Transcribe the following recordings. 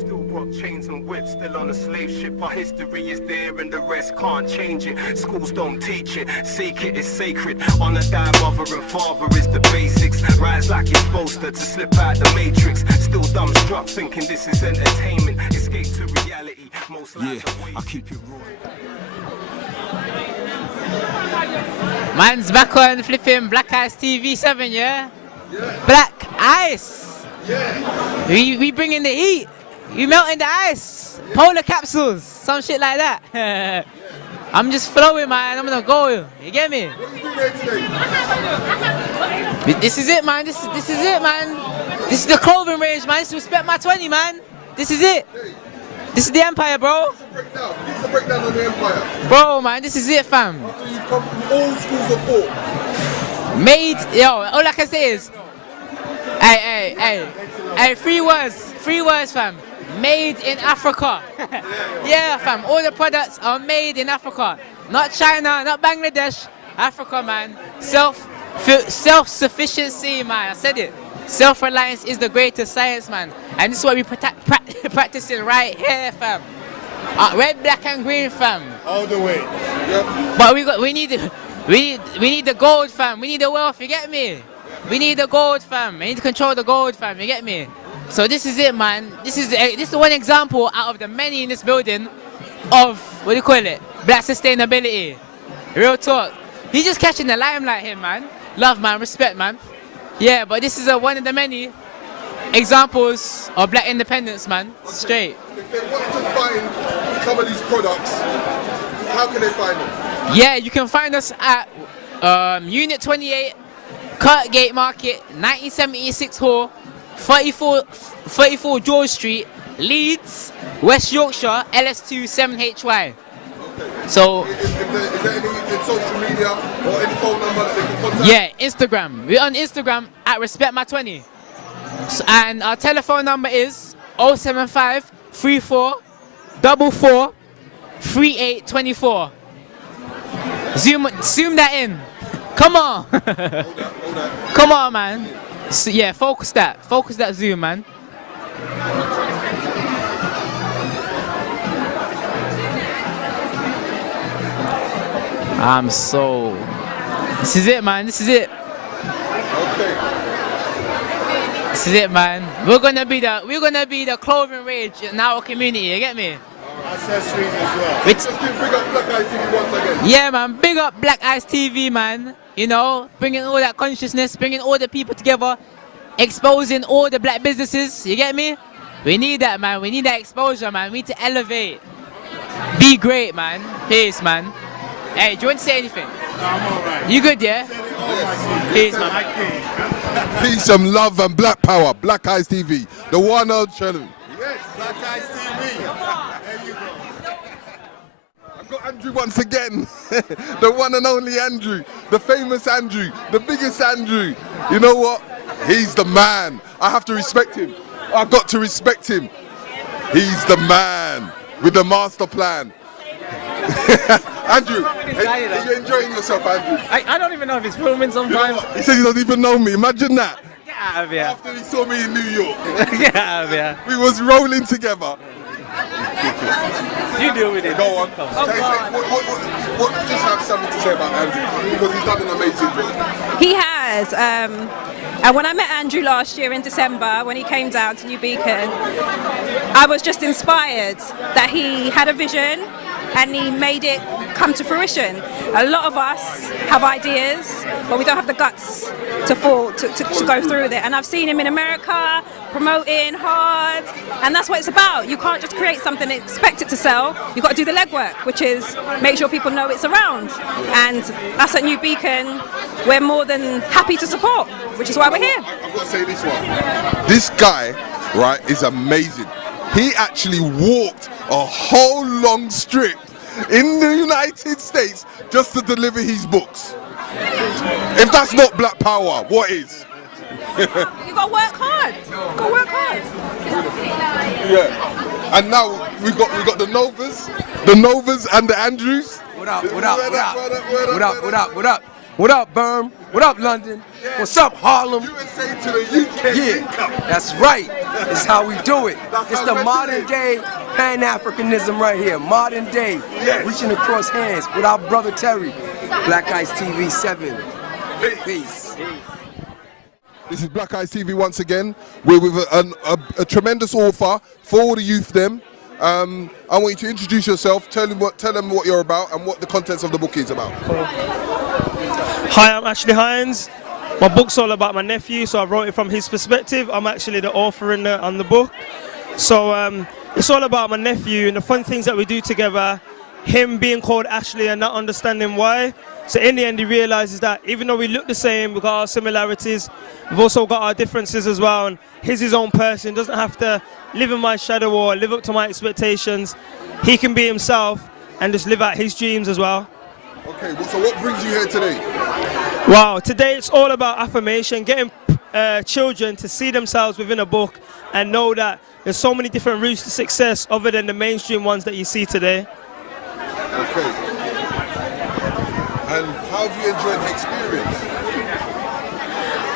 Still rock chains and whips, still on a slave ship. Our history is there and the rest can't change it. Schools don't teach it, seek it is sacred. Honor thy mother and father is the basics. Rise like you're supposed to slip out the matrix. Still dumbstruck thinking this is entertainment. Escape to reality, most lives are I keep it raw. Man's back on flipping Black Ice TV7, yeah? Black Ice! Yeah. We bringing the heat. We melting the ice. Polar capsules, some shit like that. I'm just flowing, man. I'm gonna go. You get me? What are you doing today? This is it, man. This is it, man. This is the clothing range, man. Just respect my 20, man. This is it. This is the empire, bro. Give us a breakdown on the empire. Bro, man, this is it, fam. After you've come from all schools of thought. Made, yo, all I can say is, hey, 3 words, fam. Made in Africa. Yeah, fam, all the products are made in Africa. Not China, not Bangladesh, Africa, man. Self-sufficiency, man, I said it. Self-reliance is the greatest science, man. And this is what we practicing right here, fam. Red, black, and green, fam. All the way. Yep. But we need the gold, fam. We need the wealth. You get me? We need the gold, fam. We need to control the gold, fam. You get me? So this is it, man. This is one example out of the many in this building of what do you call it? Black sustainability. Real talk. He's just catching the limelight here, man. Love, man. Respect, man. Yeah, but this is one of the many examples of black independence, man. Straight. If they want to find some of these products, how can they find them? Yeah, you can find us at Unit 28, Kirkgate Market, 1976 Hall, 34 George Street, Leeds, West Yorkshire, LS2 7HY. So, is there any social media or any phone number that they can contact? yeah, Instagram. We're on Instagram at RespectMy20. And our telephone number is 075 34 44 3824. Zoom that in. Come on. Hold that. Come on, man. So, yeah, focus that zoom, man. This is it, man. This is it. Okay. This is it, man. We're gonna be the clothing range in our community. You get me? Accessories as well. It's, Let's big up Black Ice TV once again. yeah, man. Big up Black Ice TV, man. You know, bringing all that consciousness, bringing all the people together, exposing all the black businesses. You get me? We need that, man. We need that exposure, man. We need to elevate. Be great, man. Peace, man. Hey, do you want to say anything? No, I'm alright. You good, yeah? Peace, man. Peace and love and black power. Black Ice TV. The one on channel. Yes, Black Ice TV. There you go. I've got Andrew once again. The one and only Andrew. The famous Andrew. The biggest Andrew. You know what? He's the man. I have to respect him. I've got to respect him. He's the man with the master plan. Andrew, are you enjoying yourself, Andrew? I don't even know if he's filming sometimes. You know, he said he doesn't even know me. Imagine that. Get out of here. After he saw me in New York. Get out of here. We was rolling together. You deal with it. Go on. Oh, Just have something to say about Andrew, because he's done an amazing job. He has. And when I met Andrew last year in December, when he came down to New Beacon, I was just inspired that he had a vision and he made it come to fruition. A lot of us have ideas, but we don't have the guts to go through with it. And I've seen him in America promoting hard, and that's what it's about. You can't just create something and expect it to sell. You've got to do the legwork, which is make sure people know it's around. And us at New Beacon, we're more than happy to support, which is why we're here. I've got to say this one. This guy, right, is amazing. He actually walked a whole long strip in the United States just to deliver his books. If that's not black power, what is? You got to work hard. Yeah. And now we got the Novas and the Andrews. What up? What up, Birmingham? What up, London? What's up, Harlem? USA to the UK. Yeah, that's right. It's how we do it. It's the modern day Pan-Africanism right here. Modern day, reaching across hands with our brother Terry. Black Ice TV 7. Peace. This is Black Ice TV once again. We're with a tremendous author for all the youth them. I want you to introduce yourself, tell them what you're about and what the contents of the book is about. Cool. Hi, I'm Ashley Hines. My book's all about my nephew, so I wrote it from his perspective. I'm actually the author on the book. So it's all about my nephew and the fun things that we do together, him being called Ashley and not understanding why. So in the end, he realizes that even though we look the same, we've got our similarities, we've also got our differences as well. And he's his own person, doesn't have to live in my shadow or live up to my expectations. He can be himself and just live out his dreams as well. Okay, well, so what brings you here today? Wow, today it's all about affirmation, getting children to see themselves within a book and know that there's so many different routes to success other than the mainstream ones that you see today. Okay. And how have you enjoyed the experience?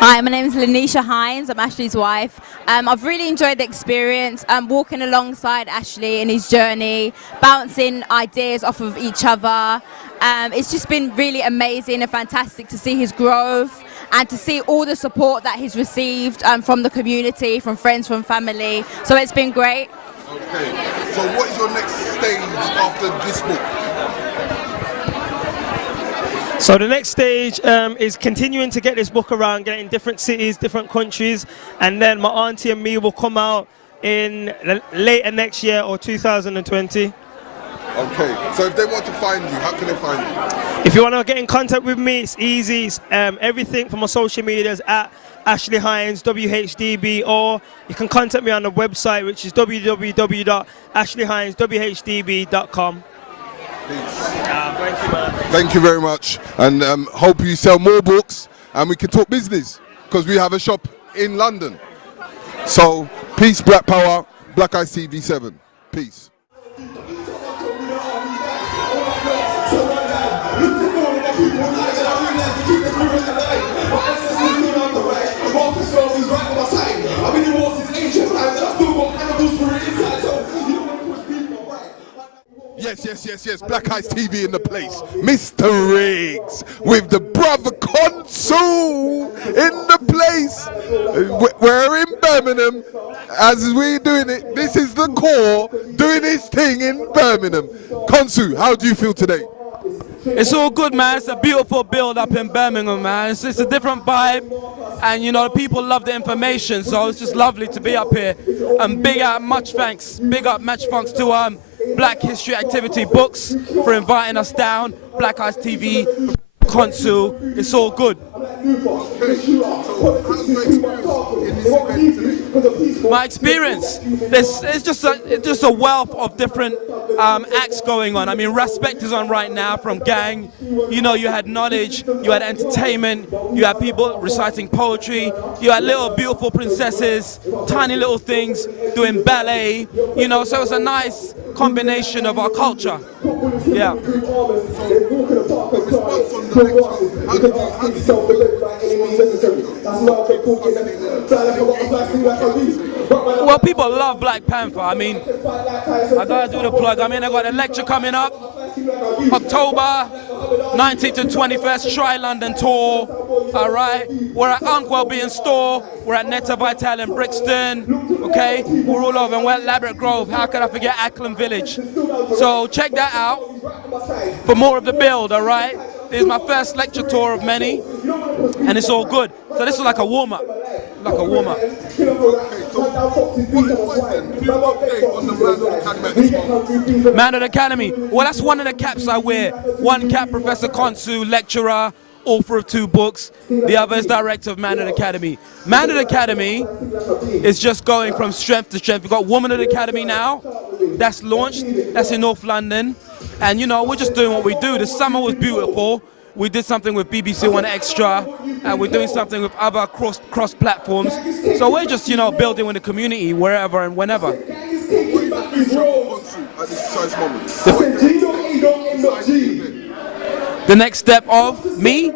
Hi, my name is Lanisha Hines. I'm Ashley's wife. I've really enjoyed the experience. Walking alongside Ashley in his journey, bouncing ideas off of each other. It's just been really amazing and fantastic to see his growth and to see all the support that he's received from the community, from friends, from family. So it's been great. Okay, so what is your next stage after this book? So the next stage is continuing to get this book around, get it in different cities, different countries, and then my auntie and me will come out in later next year or 2020. Okay, so if they want to find you, how can they find you? If you want to get in contact with me, it's easy. It's, everything from my social medias at Ashley Hines, WHDB, or you can contact me on the website, which is www.ashleyhineswhdb.com. Thank you, man. Thank you very much, and hope you sell more books and we can talk business because we have a shop in London. So, peace, Black Power, Black Ice TV 7. Peace. Yes. Black Ice TV in the place. Mr. Riggs with the brother Consul in the place. We're in Birmingham. As we doing it, this is the core doing his thing in Birmingham. Consul, how do you feel today? It's all good, man. It's a beautiful build up in Birmingham, man. It's a different vibe, and you know, people love the information, so it's just lovely to be up here. And big up, much thanks to Black History Activity Books for inviting us down. Black Ice TV, Consul, it's all good. My experience, it's just a wealth of different acts going on. I mean, Respect is on right now from Gang. You know, you had knowledge, you had entertainment, you had people reciting poetry, you had little beautiful princesses, tiny little things doing ballet. You know, so it's a nice combination of our culture. Yeah. Well, people love Black Panther. I mean, I gotta do the plug. I mean, I got a lecture coming up, October 19th to 21st, Try London tour. All right, we're at Unkwell being store. We're at Netta Vital in Brixton. Okay, we're all over. And we're at Labrador Grove. How could I forget Ackland Village? So check that out for more of the build. All right. This is my first lecture tour of many, and it's all good. So this is like a warm-up, Man of the Academy. Well, that's one of the caps I wear. One cap, Professor Consul, lecturer, author of 2 books. The other is director of Man of the Academy. Man of the Academy is just going from strength to strength. We've got Woman of the Academy now. That's launched. That's in North London. And you know, we're just doing what we do. The summer was beautiful. We did something with BBC One Extra, and we're doing something with other cross platforms. So we're just, you know, building with the community wherever and whenever. The next step of me.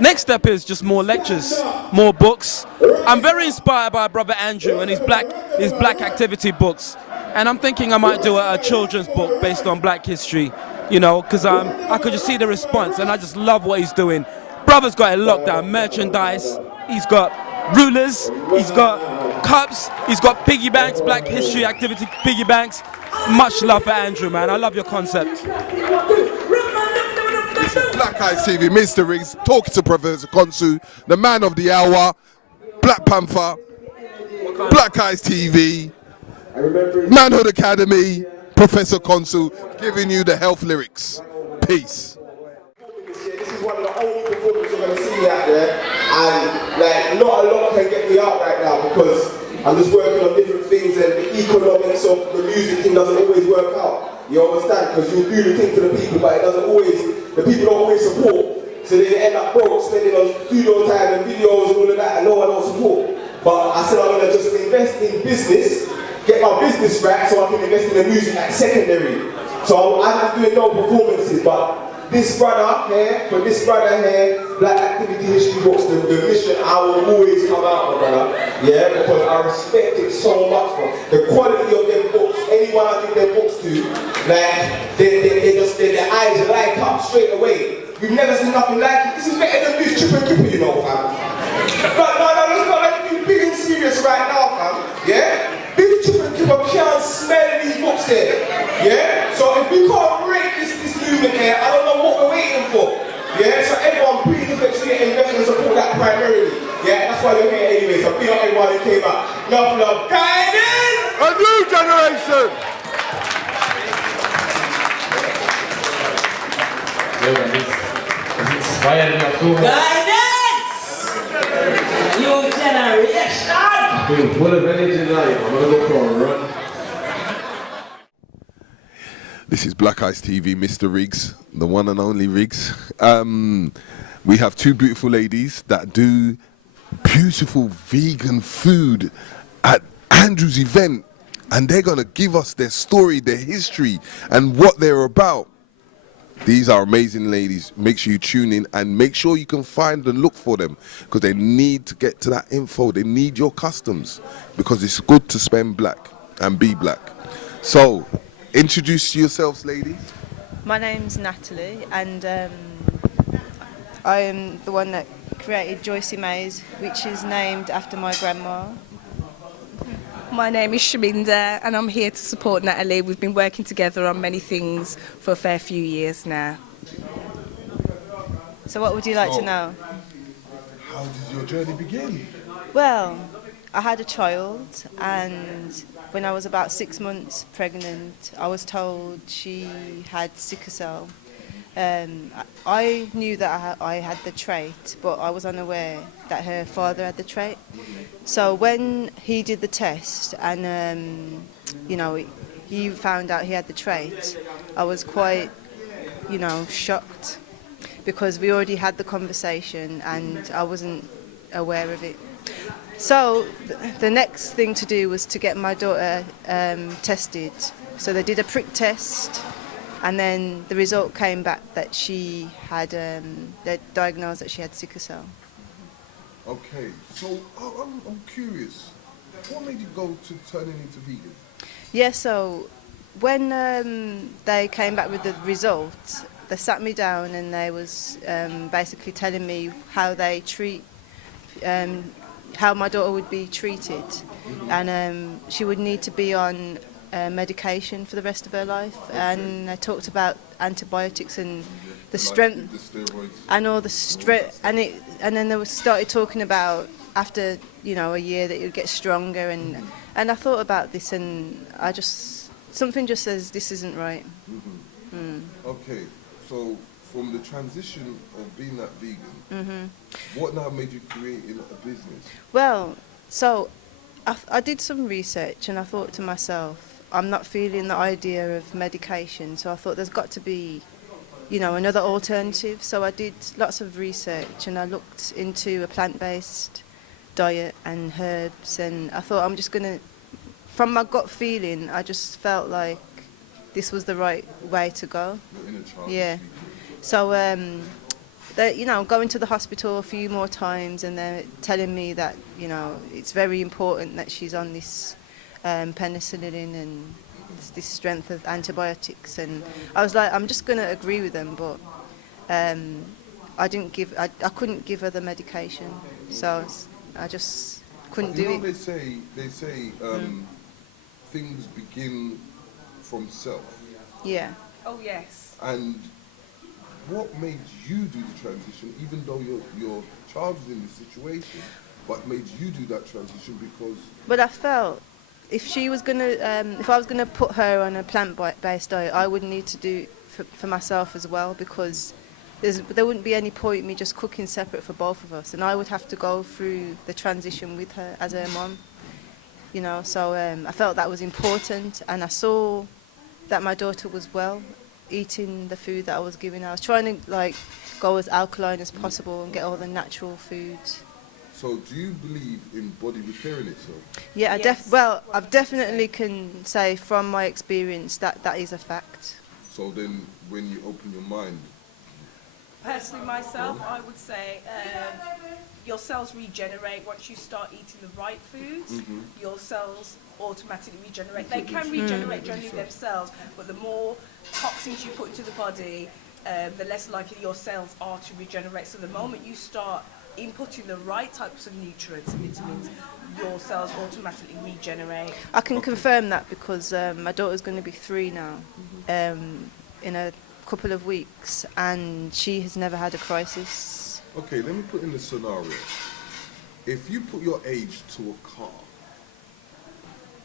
Next step is just more lectures, more books. I'm very inspired by brother Andrew and his black activity books, and I'm thinking I might do a children's book based on black history, you know, because I could just see the response, and I just love what he's doing. Brother's got it locked down. Merchandise, he's got rulers, he's got cups, he's got piggy banks, black history activity piggy banks. Much love for Andrew, man. I love your concept. Black Eyes TV, Mr. Riggs, talking to Professor Konsu, the man of the hour, Black Panther, Black Eyes TV, Manhood Academy, Professor Konsu, giving you the health lyrics. Peace. This is one of the only performances you're going to see out there, and like not a lot can get me out right now because I'm just working on different things, and the economics of the music thing doesn't always work out. You understand? Because you do the thing for the people, but it doesn't always. The people don't always support, so they end up broke, spending on studio time and videos and all of that, and no one will support. But I said I'm going to just invest in business, get my business right, so I can invest in the music like secondary. So I'm not doing no performances, but this brother here, for this brother here, Black Activity History Books, the mission, I will always come out, my brother. Yeah, because I respect it so much, bro. The quality of them books, anyone I give their books to, like, their eyes light up straight away. You've never seen nothing like it. This is better than this Chip and Kipper, you know, fam. But no, let's not like be big and serious right now, fam. Yeah? Big Chip and Kipper can't smell these books there. Yeah? So if we can't rate this movement here, I don't know what we're waiting for. Yeah? So everyone, please make sure you invest and support that primarily. Yeah? That's why you're here anyway. So big up everyone who came out. Love, guidance! A new generation! Guidance! New generation! Full of energy tonight. I'm gonna go for a run. This is Black Eyes TV, Mr. Riggs, the one and only Riggs. We have two beautiful ladies that do beautiful vegan food at Andrew's event, and they're gonna give us their story, their history, and what they're about. These are amazing ladies. Make sure you tune in and make sure you can find and look for them, because they need to get to that info. They need your customs, because it's good to spend black and be black. So, introduce yourselves, ladies. My name's Natalie, and I am the one that created Joycey Mays, which is named after my grandma. My name is Shaminda, and I'm here to support Natalie. We've been working together on many things for a fair few years now. So what would you like to know? How did your journey begin? Well, I had a child, and when I was about 6 months pregnant, I was told she had sickle cell. I knew that I had the trait, but I was unaware that her father had the trait. So when he did the test and, you know, he found out he had the trait, I was quite, you know, shocked, because we already had the conversation and I wasn't aware of it. So the next thing to do was to get my daughter tested. So they did a prick test, and then the result came back that she had, they diagnosed that she had sickle cell. Okay, so I'm curious. What made you go to turning into vegan? Yeah, so when they came back with the results, they sat me down and they was basically telling me how they treat, how my daughter would be treated, and she would need to be on medication for the rest of her life, and I talked about antibiotics and the strength and all the strength, and then they started talking about after, you know, a year that you'd get stronger, and I thought about this, and I just, something just says this isn't right. Okay, so from the transition of being that vegan, what now made you create a business? Well, so I did some research, and I thought to myself, I'm not feeling the idea of medication, so I thought there's got to be, you know, another alternative. So I did lots of research, and I looked into a plant-based diet and herbs, and I thought I'm just going to, from my gut feeling, I just felt like this was the right way to go. Yeah. So, going to the hospital a few more times and they're telling me that, it's very important that she's on this penicillin and this strength of antibiotics. And I was like, I'm just going to agree with them, but I couldn't give her the medication. So I just couldn't do it. They say things begin from self. Yeah. Oh yes. And what made you do the transition, even though your child was in this situation, but made you do that transition because? But I felt if I was gonna put her on a plant-based diet, I would need to do it for myself as well, because there wouldn't be any point in me just cooking separate for both of us, and I would have to go through the transition with her as her mum. So I felt that was important, and I saw that my daughter was well, eating the food that I was giving her. I was trying to go as alkaline as possible and get all the natural foods. So do you believe in body repairing itself? Yeah, Yes. I've definitely can say from my experience that is a fact. So then when you open your mind, Personally, myself, I would say your cells regenerate once you start eating the right foods. Your cells automatically regenerate. They can regenerate generally themselves, but the more toxins you put into the body, the less likely your cells are to regenerate. So the moment you start inputting the right types of nutrients and vitamins, your cells automatically regenerate. I can confirm that because my daughter's going to be 3 now, in a couple of weeks, and she has never had a crisis. okay, let me put in the scenario. If you put your age to a car,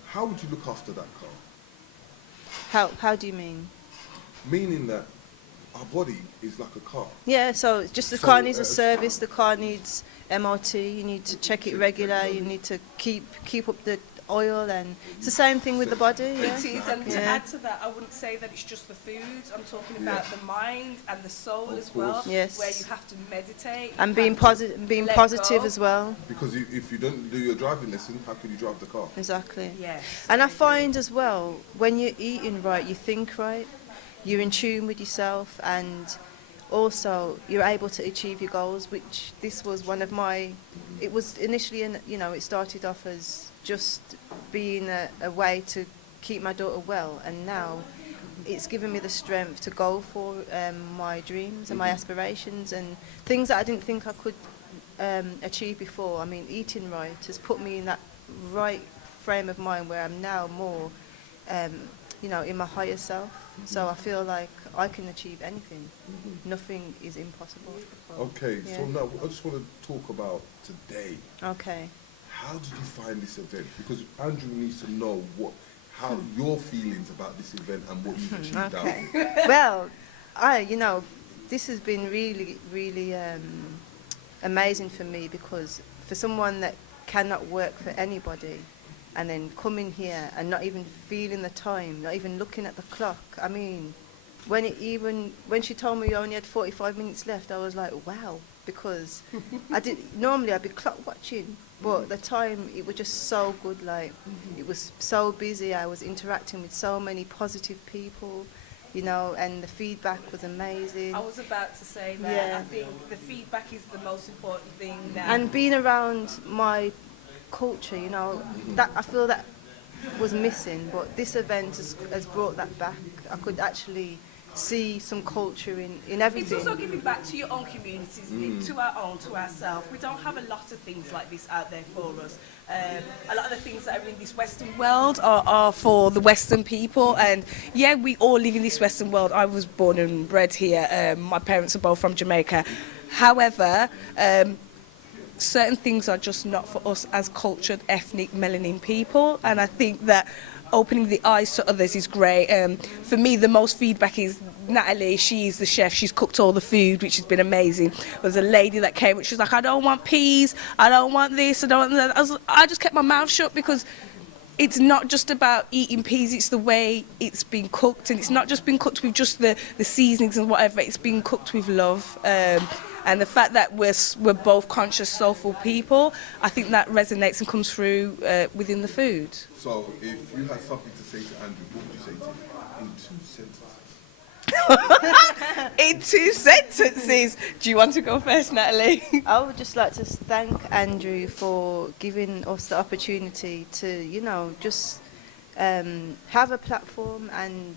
how would you look after that car? How do you mean? Meaning that our body is like a car. Yeah, so it's just the car needs a service, the car needs MOT, you need to check it regular, you need to keep up the oil, and it's the same thing with the body. Yeah? It is, and to add to that, I wouldn't say that it's just the foods. I'm talking about the mind and the soul as well, Yes. where you have to meditate. And you being have to being let positive go. as well. Because if you don't do your driving lesson, how can you drive the car? Exactly. Yes. And I find as well, when you're eating right, you think right, you're in tune with yourself, and also you're able to achieve your goals, which this was one of my, it was initially, it started off as just being a way to keep my daughter well, and now it's given me the strength to go for my dreams and my aspirations and things that I didn't think I could achieve before. I mean, eating right has put me in that right frame of mind where I'm now more, in my higher self. So I feel like I can achieve anything. Nothing is impossible. Okay, Yeah. so now I just want to talk about today. Okay. How did you find this event? Because Andrew needs to know how your feelings about this event and what you've achieved out of Okay. it. Well, this has been really, really amazing for me, because for someone that cannot work for anybody and then coming here and not even feeling the time, not even looking at the clock. I mean, when she told me you only had 45 minutes left, I was like, wow, because normally I'd be clock watching, but the time, it was just so good. It was so busy. I was interacting with so many positive people, and the feedback was amazing. I was about to say that. Yeah. I think the feedback is the most important thing now. And being around my culture, that I feel that was missing, but this event has brought that back. I could actually see some culture in everything. It's also giving back to your own communities, to our own, to ourselves. We don't have a lot of things like this out there for us. A lot of the things that are in this Western world are for the Western people, and yeah, we all live in this Western world. I was born and bred here. My parents are both from Jamaica. However, certain things are just not for us as cultured, ethnic, melanin people, and I think that opening the eyes to others is great. For me, the most feedback is Natalie. She's the chef. She's cooked all the food, which has been amazing. There's a lady that came, and she's like, I don't want peas, I don't want this, I don't want that. I just kept my mouth shut, because it's not just about eating peas, it's the way it's been cooked, and it's not just been cooked with just the seasonings and whatever, it's been cooked with love. And the fact that we're both conscious, soulful people, I think that resonates and comes through within the food. So if you had something to say to Andrew, what would you say to him in 2 sentences? In 2 sentences. Do you want to go first, Natalie? I would just like to thank Andrew for giving us the opportunity to, you know, just have a platform and,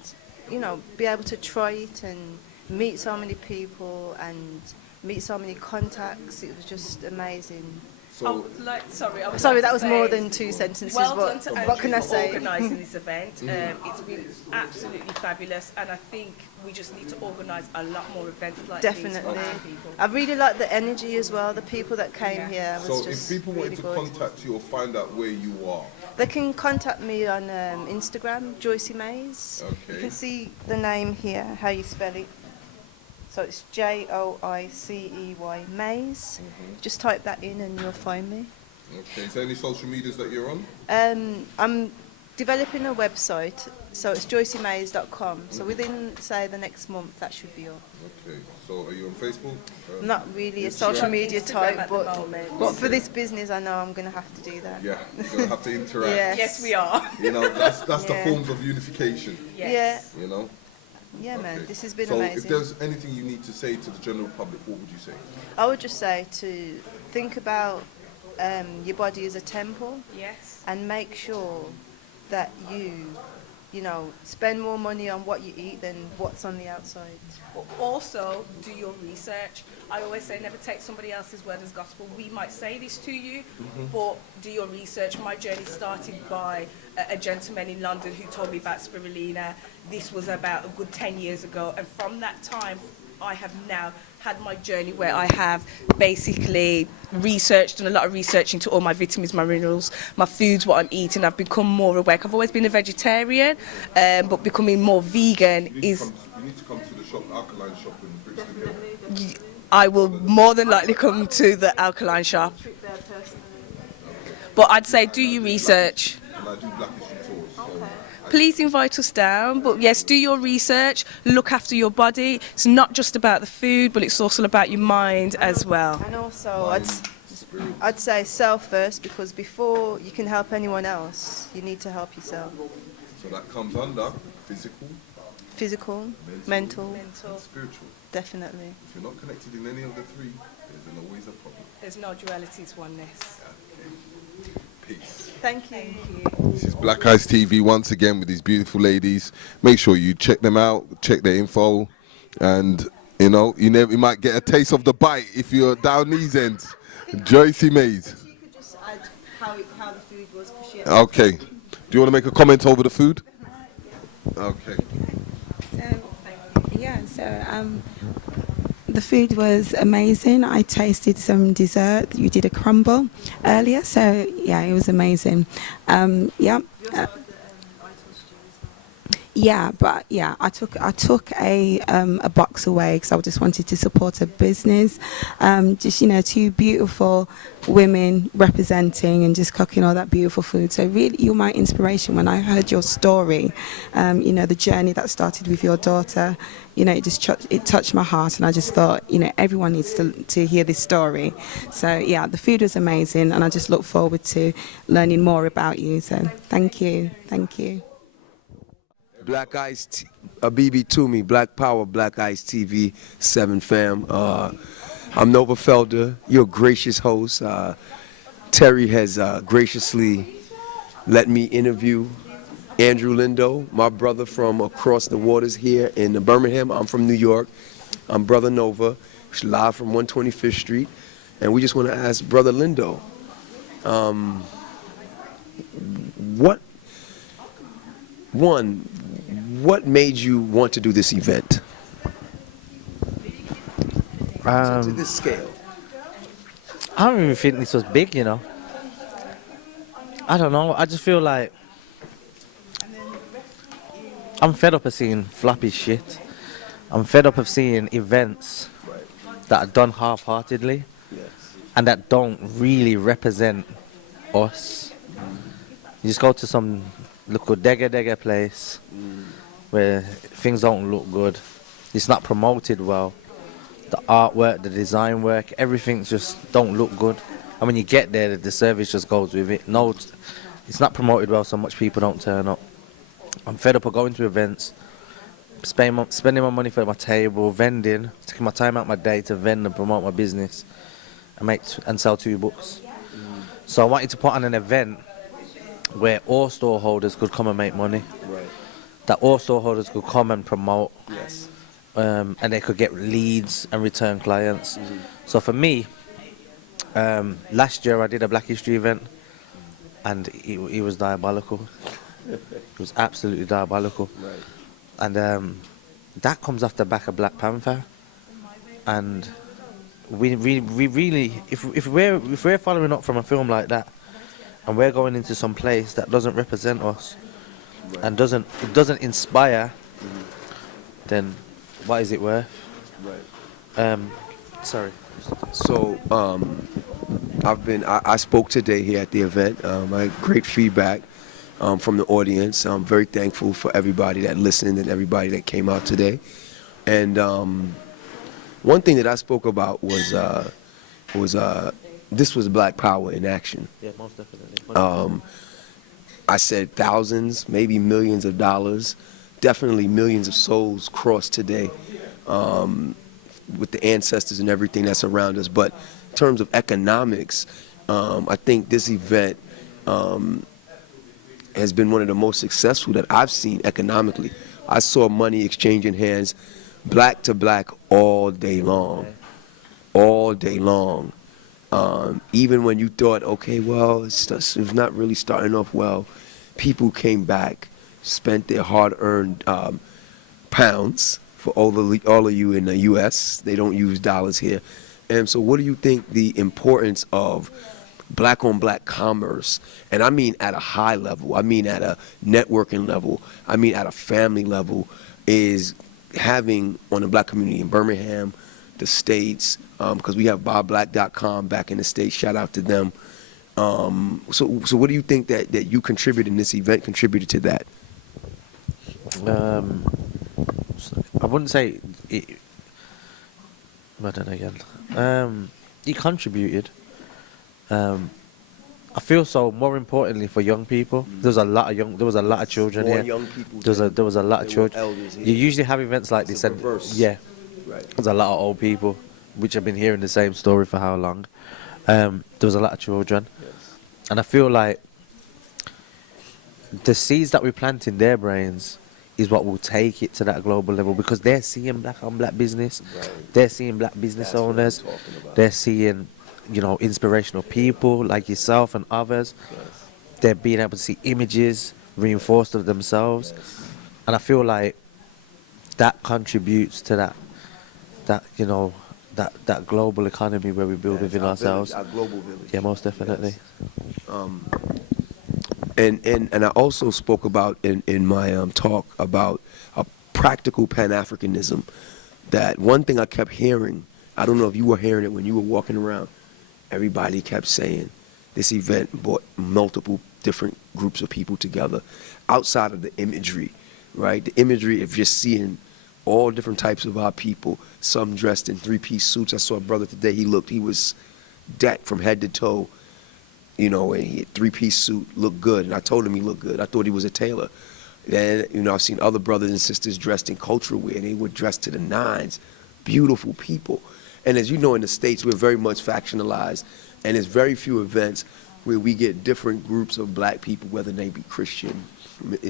you know, be able to try it and meet so many people and meet so many contacts. It was just amazing. So, Sorry, that was more than 2 sentences. Well but done to Andrew what can I for say? organising this event. It's been absolutely fabulous, and I think we just need to organise a lot more events like Definitely. these for people. I really like the energy as well. The people that came here was So just if people really wanted to good. contact you or find out where you are, They can contact me on Instagram, Joycey Mays. Okay. You can see the name here, how you spell it. So it's Joicey Mays. Just type that in and you'll find me. okay. Is there any social medias that you're on? I'm developing a website, so it's joyceymays.com. So within, say, the next month, that should be up. Okay. So are you on Facebook? Not really a Instagram? social media Instagram type, at the moment. but for this business, I know I'm going to have to do that. Yeah, you're gonna have to interact. Yes, we are. You know, that's the Yeah. forms of unification. Yes. You know. Yeah, man, Okay. this has been so amazing. if there's anything you need to say to the general public, what would you say? I would just say to think about your body as a temple. Yes. And make sure that you know, spend more money on what you eat than what's on the outside. But also, do your research. I always say never take somebody else's word as gospel. We might say this to you, but do your research. My journey started by a gentleman in London who told me about spirulina. This was about a good 10 years ago, and from that time, I have now had my journey where I have basically done a lot of research into all my vitamins, my minerals, my foods, what I'm eating. I've become more aware. I've always been a vegetarian, but becoming more vegan You need to come to the shop, Alkaline shop in Brixton Hill. I will more than likely come to the Alkaline shop. But I'd say do your research. And I do Black History tours. So Please invite us down, but yes, do your research, look after your body. It's not just about the food, but it's also about your mind as well. And also, I'd say self first, because before you can help anyone else, you need to help yourself. So that comes under Physical, mental, and spiritual. definitely. If you're not connected in any of the three, there's always a problem. There's no duality, it's oneness. Peace. Thank you. This is Black Eyes TV once again with these beautiful ladies. Make sure you check them out, check their info, and you know, you might get a taste of the bite if you're down these ends. Joycey Mays. You could just add how the food was. Okay. Do you want to make a comment over the food? Okay. The food was amazing. I tasted some dessert. You did a crumble earlier, so yeah, it was amazing. I took a box away because I just wanted to support a business. Two beautiful women representing and just cooking all that beautiful food. So really, you're my inspiration. When I heard your story, the journey that started with your daughter, it touched my heart, and I just thought, everyone needs to hear this story. So yeah, the food was amazing, and I just look forward to learning more about you. So thank you. Black Ice, BB to me, Black Power, Black Ice TV 7 fam. I'm Nova Felder, your gracious host. Terry has graciously let me interview Andrew Lindo, my brother from across the waters here in Birmingham. I'm from New York. I'm Brother Nova, live from 125th Street. And we just want to ask Brother Lindo, what made you want to do this event? To this scale. I don't even think this was big, I don't know. I just feel like I'm fed up of seeing floppy shit. I'm fed up of seeing events that are done half-heartedly and that don't really represent us. You just go to some local dega place where things don't look good. It's not promoted well. The artwork, the design work, everything just don't look good. And when you get there, the service just goes with it. No, it's not promoted well, so much people don't turn up. I'm fed up of going to events spending my money for my table, vending, taking my time out my day to vend and promote my business, and sell 2 books. So I wanted to put on an event where all store holders could come and make money. Right. That all store holders could come and promote. Yes. And they could get leads and return clients. So for me, last year I did a Black History event, and it was diabolical. It was absolutely diabolical. Right. And that comes off the back of Black Panther. And we really, if we're following up from a film like that, and we're going into some place that doesn't represent us, and doesn't inspire, then what is it worth? Right. Sorry. So I spoke today here at the event. I had great feedback from the audience. I'm very thankful for everybody that listened and everybody that came out today. And one thing that I spoke about was this was Black Power in action. Yeah, most definitely. I said thousands, maybe millions of dollars, definitely millions of souls crossed today with the ancestors and everything that's around us. But in terms of economics, I think this event has been one of the most successful that I've seen economically. I saw money exchanging hands, black to black, all day long. All day long. Even when you thought, okay, well, it's not really starting off well, people came back, spent their hard-earned pounds. For all of you in the U.S., they don't use dollars here. And so what do you think the importance of black-on-black commerce, and I mean at a high level, I mean at a networking level, I mean at a family level, is having on the black community in Birmingham, the States, because we have BobBlack.com back in the States, shout out to them. So what do you think that you contributed in this event contributed to that? I wouldn't say it. I don't know again. It contributed. I feel so. More importantly, for young people, there was a lot of children More here. young people. There was a lot of children. Elders here. You usually have events like this, and yeah, Right. there's a lot of old people, which have been hearing the same story for how long. There was a lot of children, and I feel like the seeds that we plant in their brains is what will take it to that global level, because they're seeing black-on-black business, they're seeing black business owners, they're seeing, inspirational people like yourself and others. They're being able to see images reinforced of themselves, and I feel like that contributes to that global economy where we build within ourselves. Our global village. Yeah, most definitely. And I also spoke about in my talk about a practical Pan-Africanism. That one thing I kept hearing, I don't know if you were hearing it when you were walking around, everybody kept saying this event brought multiple different groups of people together outside of the imagery, right? The imagery of just seeing all different types of our people, some dressed in 3-piece suits. I saw a brother today, he was decked from head to toe, and he had 3-piece suit, looked good, and I told him he looked good. I thought he was a tailor. Then, I've seen other brothers and sisters dressed in cultural wear, they were dressed to the nines, beautiful people. And as you know, in the States, we're very much factionalized, and there's very few events where we get different groups of black people, whether they be Christian,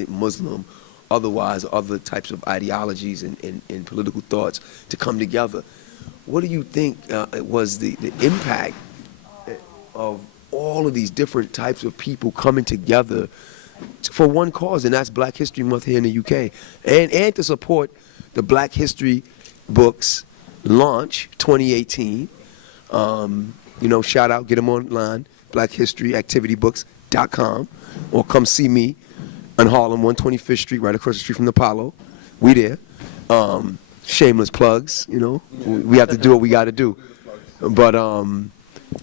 Muslim, otherwise, other types of ideologies and political thoughts to come together. What do you think was the impact of all of these different types of people coming together for one cause, and that's Black History Month here in the UK, and to support the Black History books launch 2018. Shout out, get them online, blackhistoryactivitybooks.com, or come see me on Harlem, 125th Street, right across the street from the Apollo. We there. Shameless plugs, we have to do what we got to do. But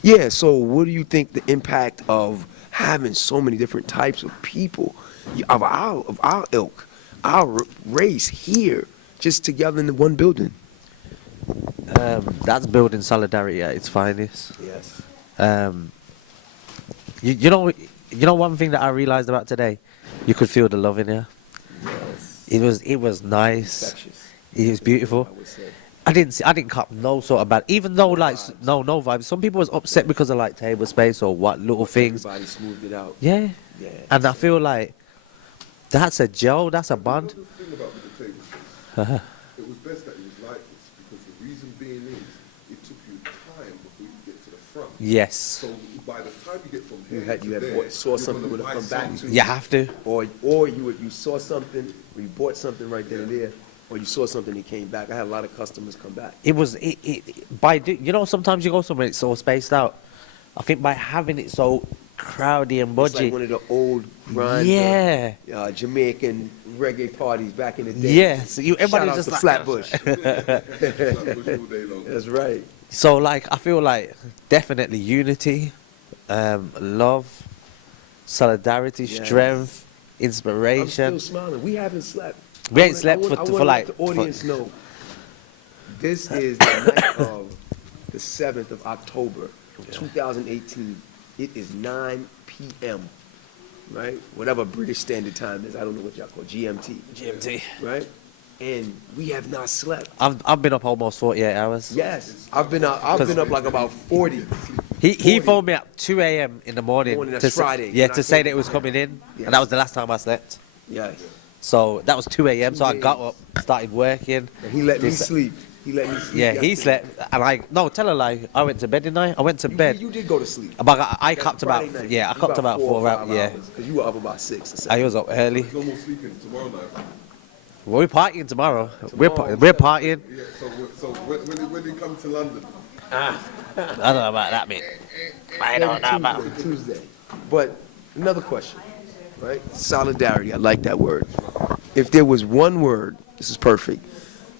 yeah, so what do you think the impact of having so many different types of people of our ilk, our race here, just together in the one building? That's building solidarity at its finest. Yes. You know one thing that I realized about today, you could feel the love in here. Yes. It was nice. Infectious. It was beautiful. I would say. I didn't cop no sort of bad. Even though like no vibes. Some people was upset because of like table space or what little things. Everybody smoothed it out. Yeah. Yeah. And I feel like that's a gel. That's a bond. The thing about the table space, it was best that it was like this because the reason being is it took you time before you get to the front. Yes. So by the time you get from You here had to there, saw you're something gonna would have buy come back something. You have to. or you saw something, or you bought something right then and there, or you saw something that came back. I had a lot of customers come back. It was you know, sometimes you go somewhere it's so spaced out. I think by having it so crowdy and It's budgy. like one of the old grind, Jamaican reggae parties back in the day. Yeah, so everybody Shout was out just to like Flatbush. That's right. So like I feel like definitely unity, love, solidarity, Yes. strength, I'm inspiration. still smiling. We haven't slept. We ain't slept I for wanna like let the audience know. This is the night of the 7th of October, 2018. It is 9 p.m. Right? Whatever British Standard Time is. I don't know what y'all call GMT. GMT. Right? And we have not slept. I've been up almost 48 hours. Yes, I've been up like about 40. He phoned me at 2 a.m. in the morning Morning, that's to say, Friday. yeah, When I to say told that it you. was coming in, Yeah. and that was the last time I slept. Yes. So that was 2 a.m. So I 2 got days. up, started working. And he let me This- sleep. He let me sleep. Yeah, he yesterday. slept, and no, tell a lie. I went to bed, didn't I? I went to bed. You did go to sleep. But I copped Friday about night. yeah, I You copped about 4 or hours. 5 Yeah, Because you were up about 6 or 7. I was up early. No more sleeping tomorrow night. Well, we're partying tomorrow. We're partying. Yeah, so when you come to London? I don't know about that, mate. I don't know about Tuesday. But another question, right? Solidarity. I like that word. If there was one word, this is perfect,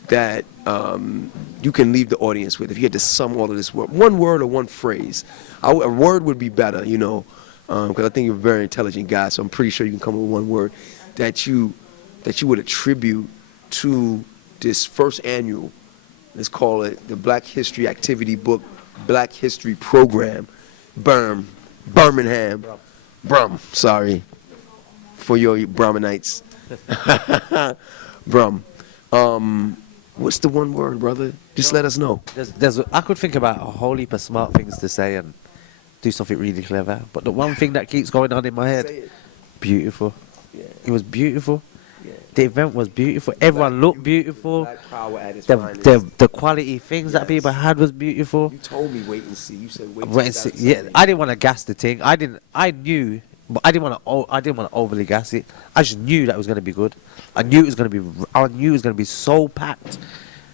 that you can leave the audience with, if you had to sum all of this word, one word or one phrase, a word would be better, you know, because I think you're a very intelligent guy, so I'm pretty sure you can come up with one word that you would attribute to this first annual, let's call it the Black History Activity Book, Black History Program, Birmingham, sorry, for your Brahminites. What's the one word, brother? Just let us know. I could think about a whole heap of smart things to say and do something really clever. But the one thing that keeps going on in my head, beautiful. Yeah. It was beautiful. Yeah. The event was beautiful. Everyone looked beautiful. Black power at its The, finest. the quality things that people had was beautiful. You told me wait and see. You said wait. Wait and see. Yeah, I didn't want to gas the thing. I knew, but I didn't want to overly gas it. I just knew that it was going to be good. I knew it was going to be so packed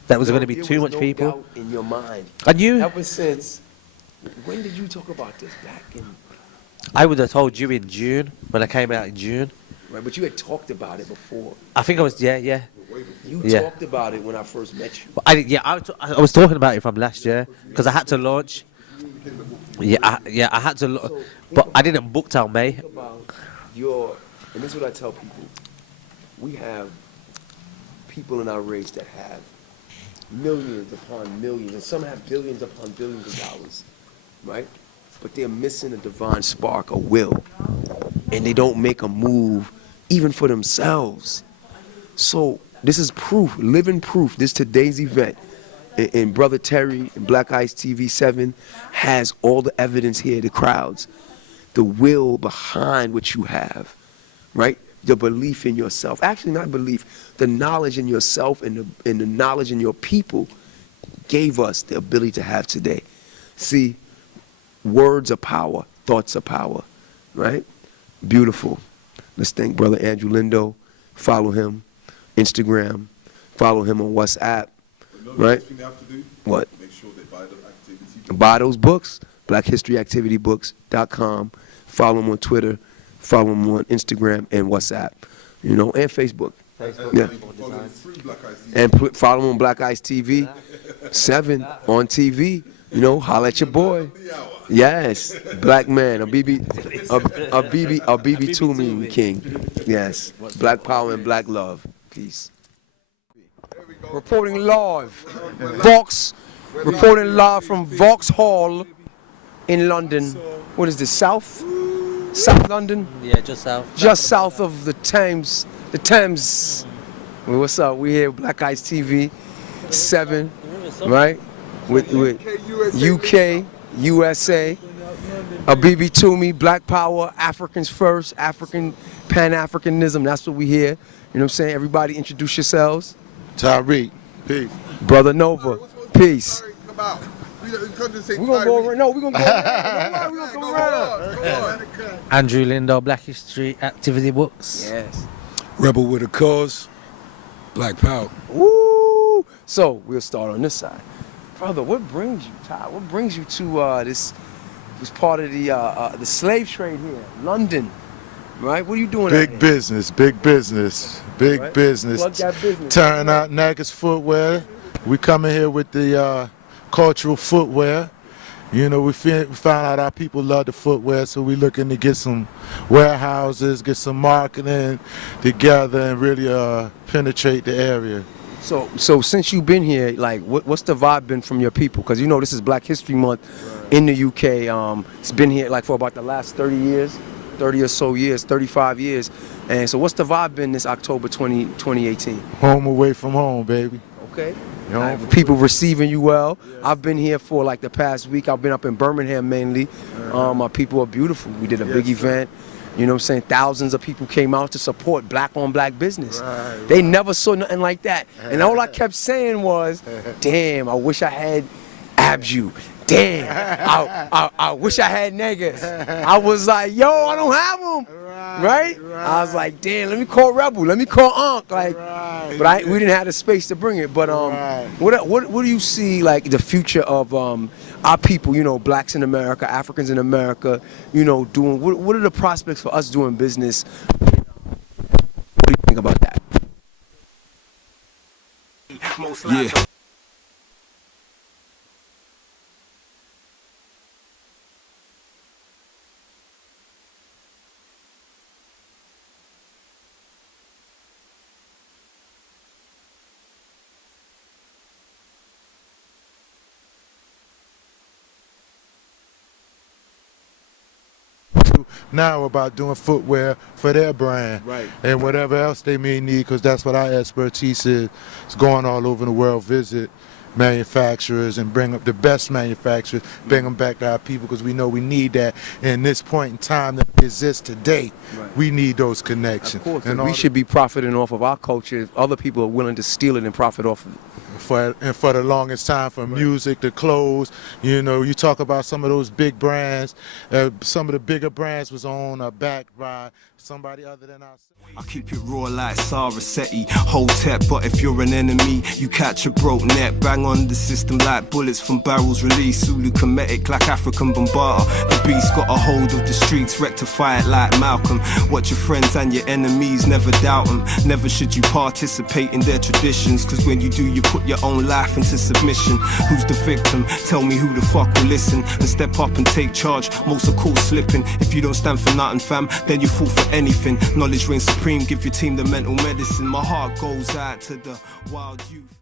that it was going to be too much people. Doubt in your mind. I knew. Ever since, when did you talk about this? Back in, I would have told you in June when I came out in June. right? But you had talked about it before. I think I was yeah. You Yeah. talked about it when I first met you. But I was talking about it from last year because I had to launch. I had to, but I didn't book till May. Think about and this is what I tell people. We have people in our race that have millions upon millions, and some have billions upon billions of dollars, right? But they're missing a divine spark, a will, and they don't make a move even for themselves. So this is proof, living proof. This today's event, and Brother Terry and Black Ice TV 7 has all the evidence here, the crowds, the will behind what you have, right? The belief in yourself. Actually, not belief, the knowledge in yourself and the knowledge in your people gave us the ability to have today. See, words are power, thoughts are power, right? Beautiful. Let's thank Brother Andrew Lindo. Follow him, Instagram. Follow him on WhatsApp, right? What? Make sure they buy the activity. Buy those books, blackhistoryactivitybooks.com. Follow him on Twitter. Follow him on Instagram and WhatsApp, you know, and Facebook. Yeah. And follow him on Black Ice TV 7 on TV. You know, holla at your boy. Yes, black man, a BB2 mean king. Yes, black power and black love. Peace. Reporting live, reporting live from Vauxhall in London. What is this, South London? Yeah, just south. Just south of the Thames Well, what's up? We here with Black Ice TV 7, right? With UK, USA, a bt2, Black Power, Africans First, African Pan-Africanism. That's what we hear. You know what I'm saying? Everybody introduce yourselves. Tariq, peace. Brother Nova, peace. We're gonna go around. No, we're gonna go around. We're gonna go around. Andrew Lindo, Black History Activity Books. Yes. Rebel with a cause, Black Power. Woo! So we'll start on this side. Brother, what brings you, Ty? What brings you to this part of the slave trade here, London, right? What are you doing? Big business, big business, big Right. business. Plug that business. Turn out Naggas footwear. We coming here with the cultural footwear. You know, we found out our people love the footwear, so we looking to get some warehouses, get some marketing together, and really penetrate the area. So since you've been here, like, what's the vibe been from your people? Because you know this is Black History Month in the UK. It's been here like for about the last 30 years, 30 or so years, 35 years. And so what's the vibe been this October 2018? Home away from home, baby. Okay. You know, People receiving you well. I've been here for like the past week. I've been up in Birmingham mainly. My people are beautiful. We did a big event. You know what I'm saying? Thousands of people came out to support black on black business. They never saw nothing like that. And all I kept saying was, damn, I wish I had Abju. Damn, I wish I had niggas. I was like, yo, I don't have them. Right? I was like, damn, let me call Rebel. Let me call Unc. Like, but we didn't have the space to bring it. But what do you see like the future of our people? You know, blacks in America, Africans in America. You know, doing what are the prospects for us doing business? What do you think about that? Yeah. Now about doing footwear for their brand, and whatever else they may need, because that's what our expertise is. It's going all over the world, visit manufacturers and bring up the best manufacturers, bring them back to our people, because we know we need that in this point in time that exists today. We need those connections. Of course, and we should be profiting off of our culture if other people are willing to steal it and profit off of it. For the longest time, from music to clothes, you know, you talk about some of those big brands, some of the bigger brands was owned or backed by somebody other than us. I keep it raw like Sarasetti, Hotep, but if you're an enemy, you catch a broke net. Bang on the system like bullets from barrels released. Zulu Kemetic like African Bombata. The beast got a hold of the streets, rectify it like Malcolm. Watch your friends and your enemies, never doubt them. Never should you participate in their traditions, cause when you do, you put your own life into submission. Who's the victim? Tell me who the fuck will listen and step up and take charge. Most are caught slipping. If you don't stand for nothing, fam, then you fall for anything. Knowledge reigns supreme, give your team the mental medicine. My heart goes out to the wild youth.